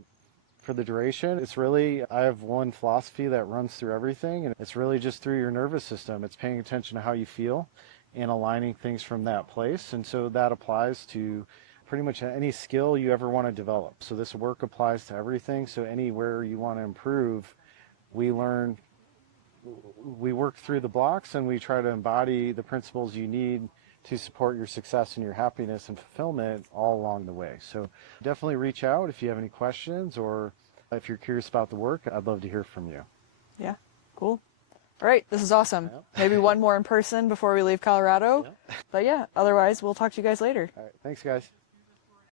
for the duration, it's really, I have one philosophy that runs through everything, and it's really just through your nervous system. It's paying attention to how you feel and aligning things from that place. And so that applies to pretty much any skill you ever want to develop. So this work applies to everything. So anywhere you want to improve, we work through the blocks and we try to embody the principles you need to support your success and your happiness and fulfillment all along the way. So definitely reach out if you have any questions, or if you're curious about the work. I'd love to hear from you. Yeah, cool. All right, this is awesome. Yep. Maybe one more in person before we leave Colorado. Yep. But yeah, otherwise we'll talk to you guys later. All right, thanks guys.